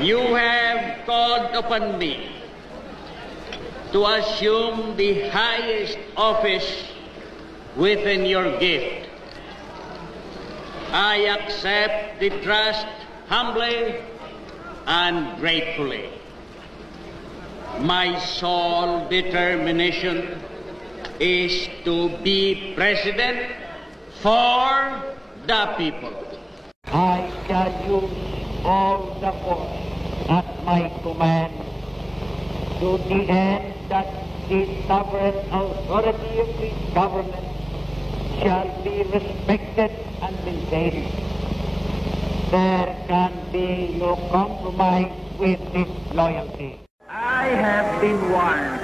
You have called upon me to assume the highest office within your gift. I accept the trust humbly and gratefully. My sole determination is to be president for the people. I shall use all the force at my command to the end that the sovereign authority of this government shall be respected and maintained. There can be no compromise with this loyalty. I have been warned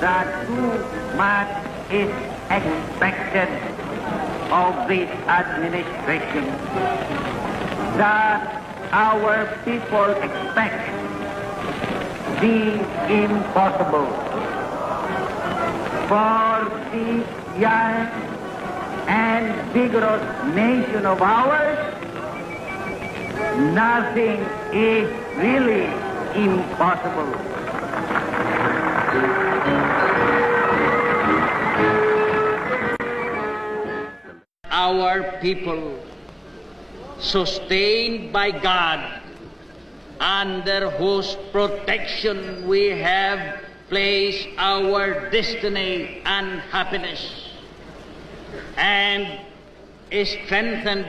that too much is expected of this administration, that our people expect the impossible. For the young and vigorous nation of ours, nothing is really impossible. Our people, sustained by God, under whose protection we have placed our destiny and happiness, and is strengthened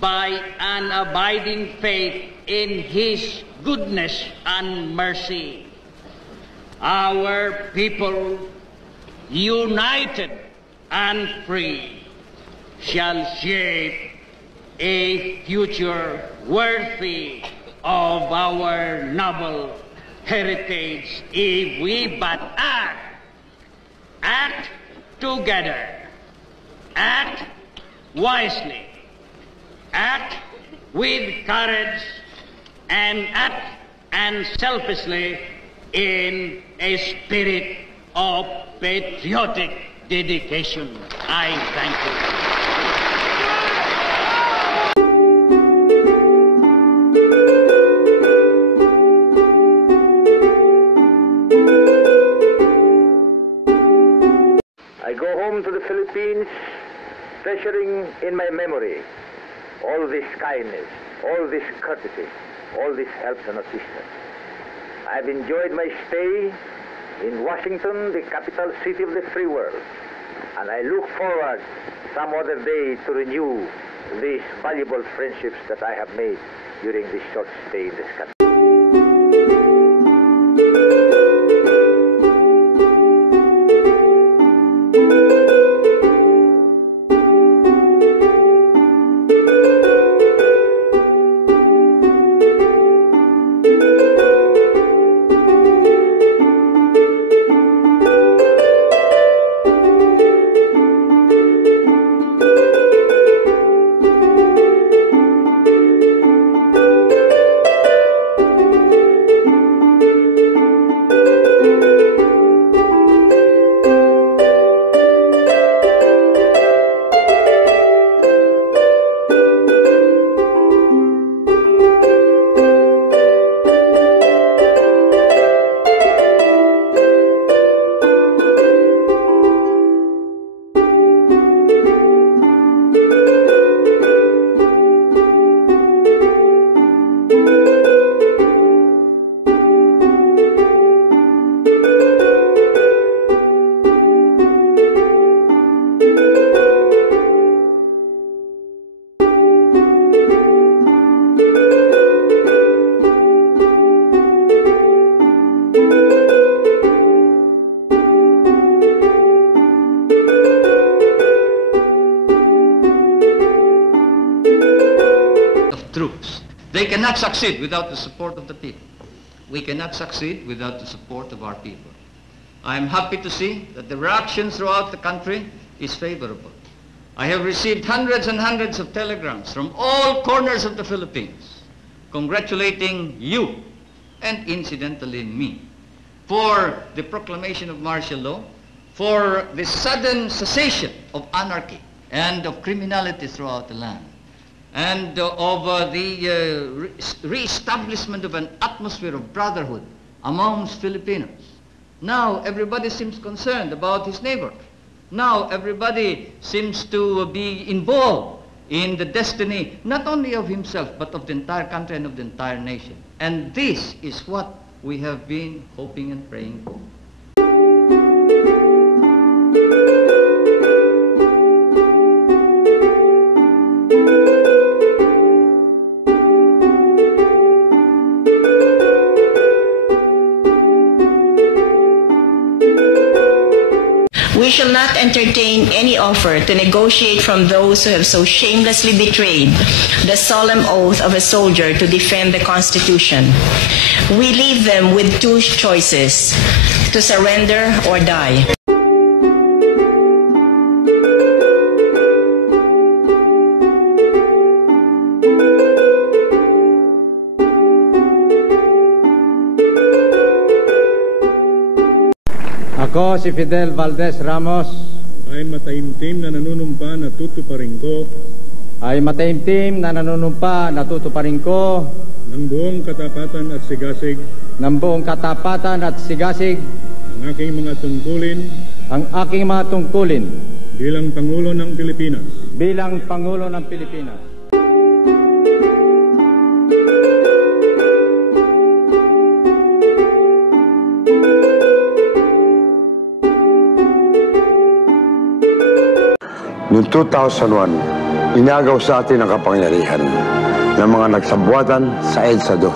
by an abiding faith in His goodness and mercy. Our people, united and free, shall shape a future worthy of our noble heritage if we but act together, act wisely, act with courage, and act unselfishly in a spirit of patriotic dedication. I thank you. I go home to the Philippines, treasuring in my memory all this kindness, all this courtesy, all this help and assistance. I've enjoyed my stay in Washington, the capital city of the free world, and I look forward some other day to renew these valuable friendships that I have made during this short stay in this country. Troops. They cannot succeed without the support of the people. We cannot succeed without the support of our people. I am happy to see that the reaction throughout the country is favorable. I have received hundreds and hundreds of telegrams from all corners of the Philippines congratulating you and incidentally me for the proclamation of martial law, for the sudden cessation of anarchy and of criminality throughout the land. and of the re-establishment of an atmosphere of brotherhood amongst Filipinos. Now everybody seems concerned about his neighbor. Now everybody seems to be involved in the destiny not only of himself but of the entire country and of the entire nation. And this is what we have been hoping and praying for. We shall not entertain any offer to negotiate from those who have so shamelessly betrayed the solemn oath of a soldier to defend the Constitution. We leave them with two choices: to surrender or die. Ako si Fidel Valdez Ramos ay mataimtim na nanunumpa na tutuparin ko ng buong katapatan at sigasig ang aking mga tungkulin bilang Pangulo ng Pilipinas. Noong 2001, inagaw sa atin ang kapangyarihan ng mga nagsabuatan sa EDSA 2.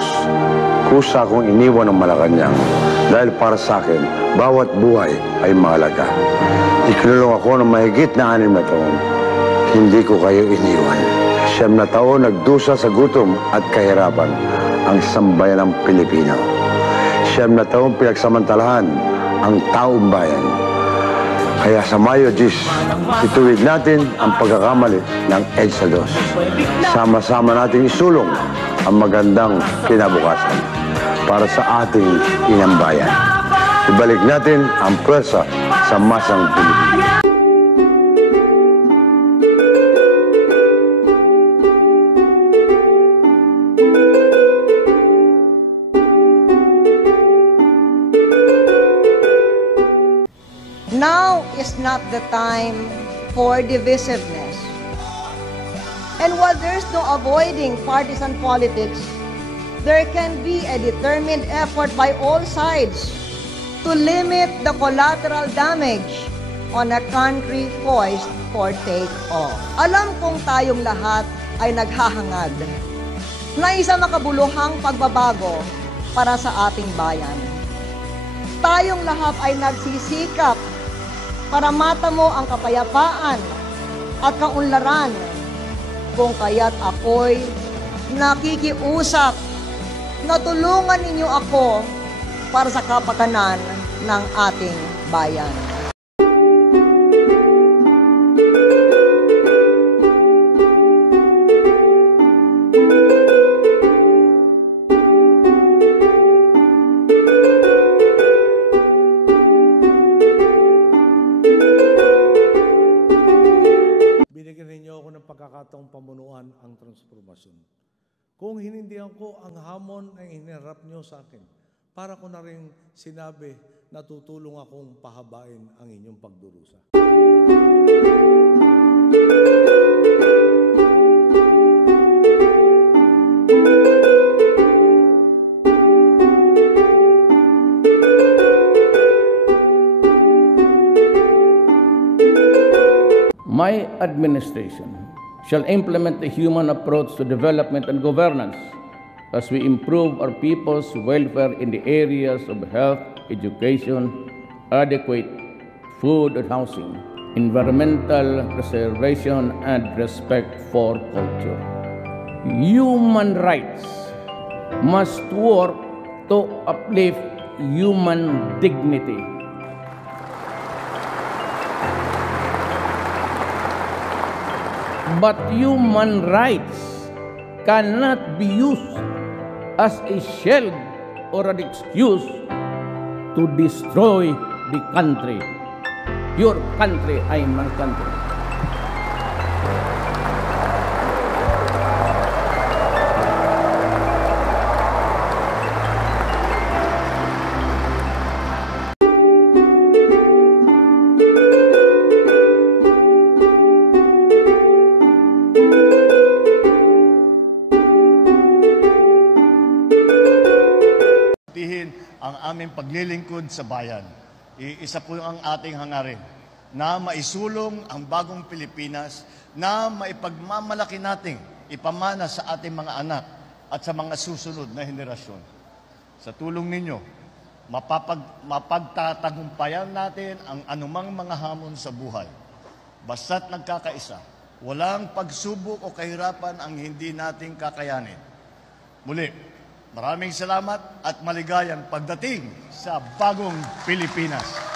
Kusa akong iniwan ng Malacanang dahil para sa akin, bawat buhay ay mahalaga. Ikinulong ako ng mahigit na 6 na taon. Hindi ko kayo iniwan. 9 na taon nagdusa sa gutom at kahirapan ang sambayan ng Pilipino. 9 na taon pinagsamantalahan ang taong bayan. Kaya sa Mayo 10, ituwid natin ang pagkakamali ng EDSA 2. Sama-sama natin isulong ang magandang kinabukasan para sa ating inambayan. Ibalik natin ang pwersa sa masang Pilipinas. Now is not the time for divisiveness. And while there's no avoiding partisan politics, there can be a determined effort by all sides to limit the collateral damage on a country poised for take-off. Alam kong tayong lahat ay naghahangad na isang makabuluhang pagbabago para sa ating bayan. Tayong lahat ay nagsisikap para matamo ang kapayapaan at kaunlaran, kung kaya't ako'y nakikiusap na tulungan ninyo ako para sa kapakanan ng ating bayan. Pagkakataong pamunuan ang transformasyon. Kung hinindihan ko ang hamon na hinarap nyo sa akin, para ko na rin sinabi na tutulong akong pahabain ang inyong pagdurusa. My administration shall implement a human approach to development and governance as we improve our people's welfare in the areas of health, education, adequate food and housing, environmental preservation, and respect for culture. Human rights must work to uplift human dignity. But human rights cannot be used as a shield or an excuse to destroy the country. Your country ay my country. pagbutihin ang aming paglilingkod sa bayan. Isa po ang ating hangarin na maisulong ang bagong Pilipinas na maipagmamalaki nating ipamana sa ating mga anak at sa mga susunod na henerasyon. Sa tulong ninyo, mapagtatagumpayan natin ang anumang mga hamon sa buhay. Basta't nagkakaisa, walang pagsubok o kahirapan ang hindi nating kakayanin. Muli, maraming salamat at maligayang pagdating sa bagong Pilipinas.